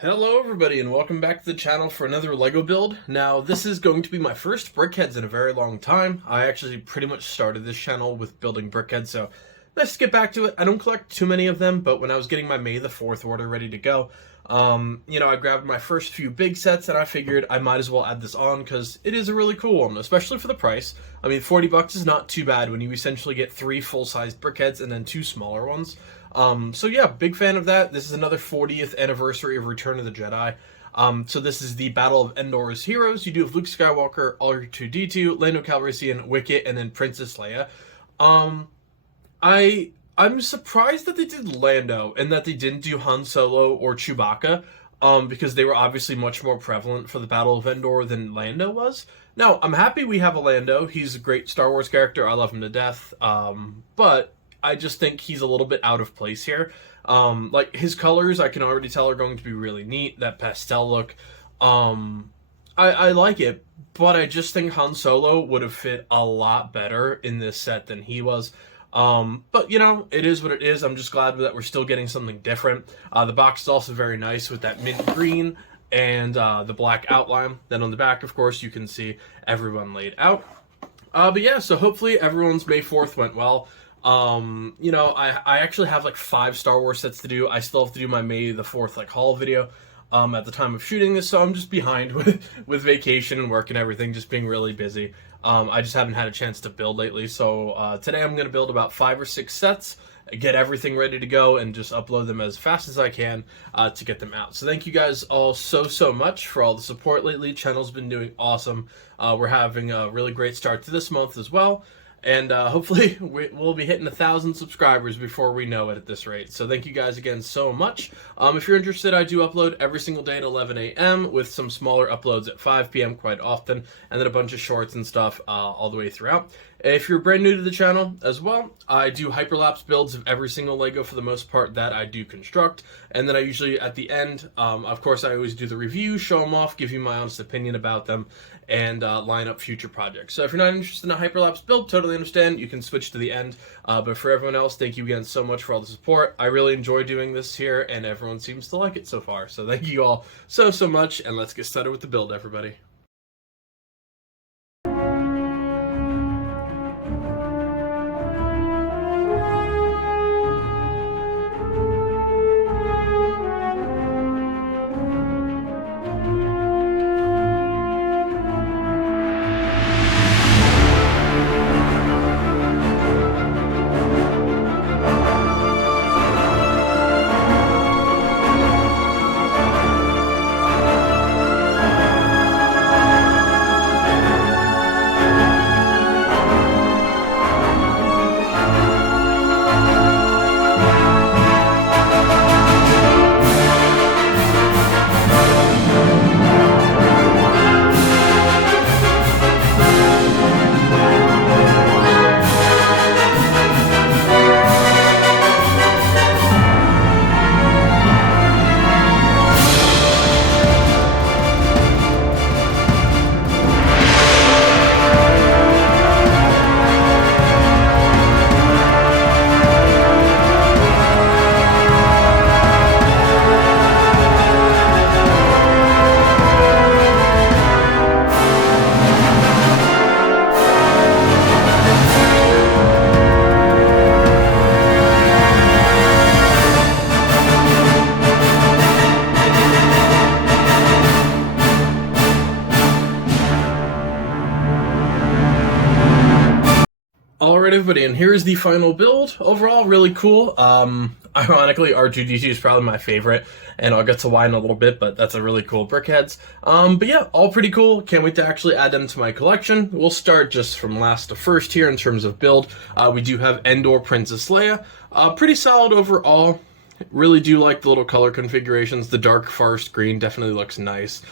Hello everybody and welcome back to the channel for another LEGO build. Now this is going to be my first Brickheadz in a very long time. I actually pretty much started this channel with building Brickheadz, so let's get back to it. I don't collect too many of them, but when I was getting my May the 4th order ready to go, I grabbed my first few big sets and I figured I might as well add this on because it is a really cool one, especially for the price. I mean, 40 bucks is not too bad when you essentially get 3 full-sized Brickheadz and then 2 smaller ones. So yeah, big fan of that. This is another 40th anniversary of Return of the Jedi. So this is the Battle of Endor's heroes. You do have Luke Skywalker, R2-D2, Lando Calrissian, Wicket, and then Princess Leia. I'm surprised that they did Lando and that they didn't do Han Solo or Chewbacca, because they were obviously much more prevalent for the Battle of Endor than Lando was. Now, I'm happy we have a Lando. He's a great Star Wars character. I love him to death. But I just think he's a little bit out of place here. Like, his colors, I can already tell, are going to be really neat. That pastel look. I like it, but I just think Han Solo would have fit a lot better in this set than he was. But, you know, it is what it is. I'm just glad that we're still getting something different. The box is also very nice with that mint green and the black outline. Then on the back, of course, you can see everyone laid out. But yeah, so hopefully everyone's May 4th went well. I actually have like 5 Star Wars sets to do. I still have to do my May the 4th like haul video at the time of shooting this, so I'm just behind with vacation and work and everything, just being really busy. I just haven't had a chance to build lately, so today I'm going to build about 5 or 6 sets, get everything ready to go, and just upload them as fast as I can to get them out. So thank you guys all so much for all the support lately. Channel's been doing awesome. We're having a really great start to this month as well. And hopefully we'll be hitting 1,000 subscribers before we know it at this rate. So thank you guys again so much. If you're interested, I do upload every single day at 11 a.m. with some smaller uploads at 5 p.m. quite often, and then a bunch of shorts and stuff all the way throughout. If you're brand new to the channel as well, I do hyperlapse builds of every single LEGO for the most part that I do construct. And then I usually, at the end, of course, I always do the review, show them off, give you my honest opinion about them, and line up future projects. So if you're not interested in a hyperlapse build, totally understand. You can switch to the end. But for everyone else, thank you again so much for all the support. I really enjoy doing this here, and everyone seems to like it so far. So thank you all so much, and let's get started with the build, everybody. Alright everybody, and here's the final build. Overall, really cool. Ironically, R2-D2 is probably my favorite, and I'll get to why in a little bit, but that's a really cool Brickheadz. But yeah, all pretty cool. Can't wait to actually add them to my collection. We'll start just from last to first here in terms of build. We do have Endor Princess Leia. Pretty solid overall. Really do like the little color configurations. The dark forest green definitely looks nice.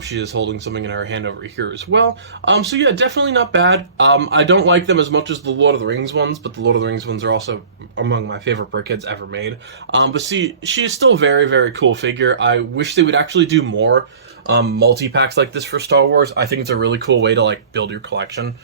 She is holding something in her hand over here as well. So yeah, definitely not bad. I don't like them as much as the Lord of the Rings ones, but the Lord of the Rings ones are also among my favorite Brickheadz ever made. But see, she is still a very cool figure. I wish they would actually do more multi-packs like this for Star Wars. I think it's a really cool way to like build your collection.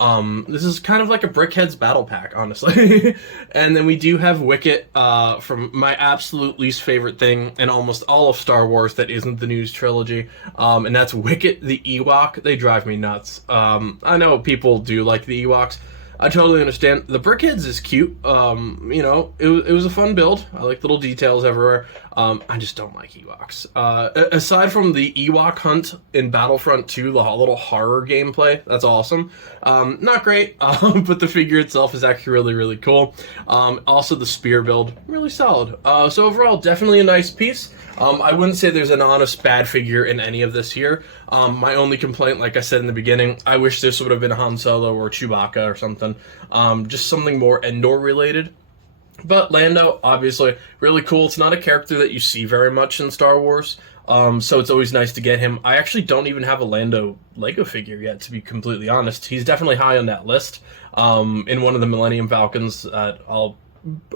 This is kind of like a Brickheadz battle pack, honestly. And then we do have Wicket, from my absolute least favorite thing in almost all of Star Wars that isn't the news trilogy, and that's Wicket the Ewok. They drive me nuts. I know people do like the Ewoks. I totally understand. The Brickheadz is cute. You know, it was a fun build. I like little details everywhere. I just don't like Ewoks. Aside from the Ewok hunt in Battlefront 2, the little horror gameplay, that's awesome. Not great, but the figure itself is actually really, really cool. Also, the spear build, really solid. So overall, definitely a nice piece. I wouldn't say there's an honest bad figure in any of this here. My only complaint, like I said in the beginning, I wish this would have been Han Solo or Chewbacca or something. Just something more Endor related. But Lando, obviously, really cool. It's not a character that you see very much in Star Wars, so it's always nice to get him. I actually don't even have a Lando Lego figure yet, to be completely honest. He's definitely high on that list, in one of the Millennium Falcons that I'll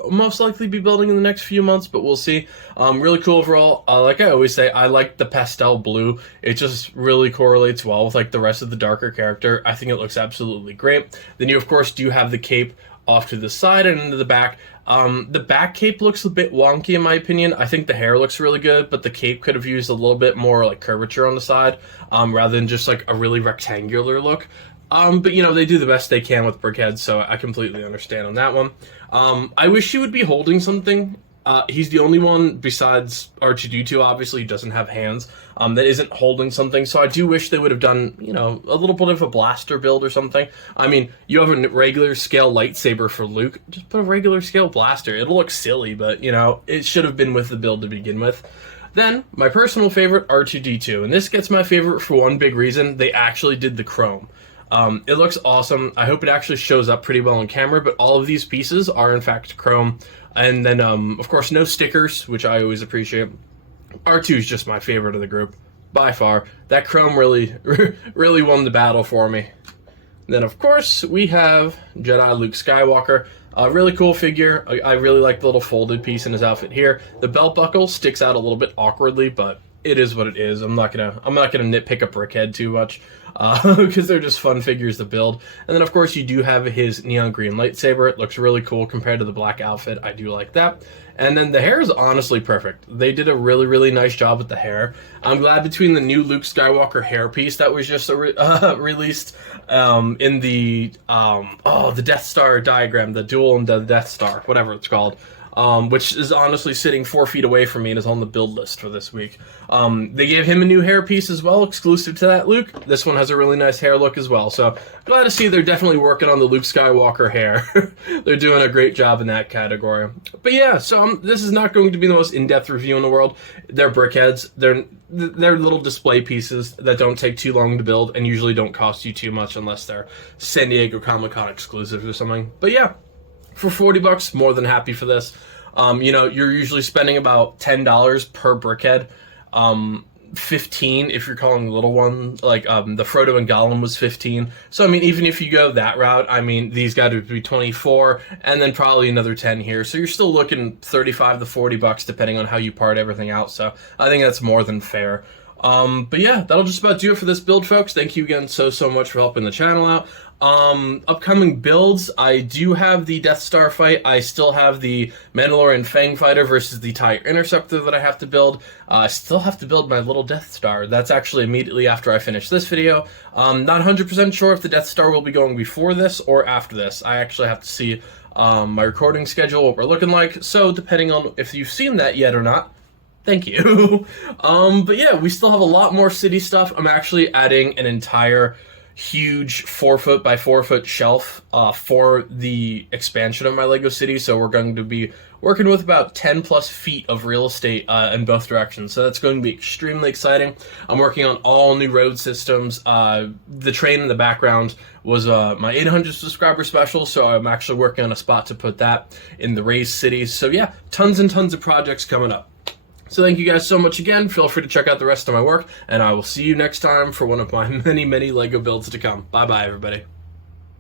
most likely be building in the next few months, but we'll see. Really cool overall. Like I always say, I like the pastel blue. It just really correlates well with like the rest of the darker character. I think it looks absolutely great. Then you, of course, do have the cape off to the side and into the back. The back cape looks a bit wonky in my opinion. I think the hair looks really good, but the cape could have used a little bit more like curvature on the side, rather than just like a really rectangular look. But you know, they do the best they can with Brickheadz, so I completely understand on that one. I wish he would be holding something. He's the only one besides R2-D2, obviously, who doesn't have hands, that isn't holding something. So I do wish they would have done, you know, a little bit of a blaster build or something. I mean, you have a regular scale lightsaber for Luke. Just put a regular scale blaster. It'll look silly, but, you know, it should have been with the build to begin with. Then, my personal favorite, R2-D2. And this gets my favorite for one big reason. They actually did the chrome. It looks awesome. I hope it actually shows up pretty well on camera, but all of these pieces are in fact chrome. And then, of course, no stickers, which I always appreciate. R2 is just my favorite of the group, by far. That chrome really, really won the battle for me. Then, of course, we have Jedi Luke Skywalker. A really cool figure. I really like the little folded piece in his outfit here. The belt buckle sticks out a little bit awkwardly, but it is what it is. I'm not gonna nitpick a Brickhead too much, because they're just fun figures to build. And then, of course, you do have his neon green lightsaber. It looks really cool compared to the black outfit. I do like that. And then the hair is honestly perfect. They did a really, really nice job with the hair. I'm glad between the new Luke Skywalker hairpiece that was just released in the Death Star diagram, the duel and the Death Star, whatever it's called, which is honestly sitting 4 feet away from me and is on the build list for this week. They gave him a new hairpiece as well, exclusive to that Luke. This one has a really nice hair look as well, so glad to see they're definitely working on the Luke Skywalker hair. They're doing a great job in that category. But yeah, so this is not going to be the most in-depth review in the world. They're Brickheadz. They're little display pieces that don't take too long to build and usually don't cost you too much unless they're San Diego Comic-Con exclusives or something. But yeah, for $40, more than happy for this. You know, you're usually spending about $10 per Brickhead. 15 if you're calling the little one, like the Frodo and Gollum was 15. So I mean, even if you go that route, I mean, these got to be 24 and then probably another 10 here. So you're still looking 35 to $40 depending on how you part everything out. So I think that's more than fair. But yeah, that'll just about do it for this build, folks. Thank you again so much for helping the channel out. Upcoming builds, I do have the Death Star fight. I still have the Mandalorian Fang Fighter versus the TIE Interceptor that I have to build. I still have to build my little Death Star. That's actually immediately after I finish this video. Not 100% sure if the Death Star will be going before this or after this. I actually have to see my recording schedule, what we're looking like. So depending on if you've seen that yet or not, thank you. But yeah, we still have a lot more city stuff. I'm actually adding an entire huge 4-foot by 4-foot shelf for the expansion of my Lego City. So we're going to be working with about 10 plus feet of real estate in both directions. So that's going to be extremely exciting. I'm working on all new road systems. The train in the background was my 800 subscriber special, so I'm actually working on a spot to put that in the raised cities. So yeah, tons and tons of projects coming up. So thank you guys so much again. Feel free to check out the rest of my work, and I will see you next time for one of my many, many Lego builds to come. Bye-bye, everybody.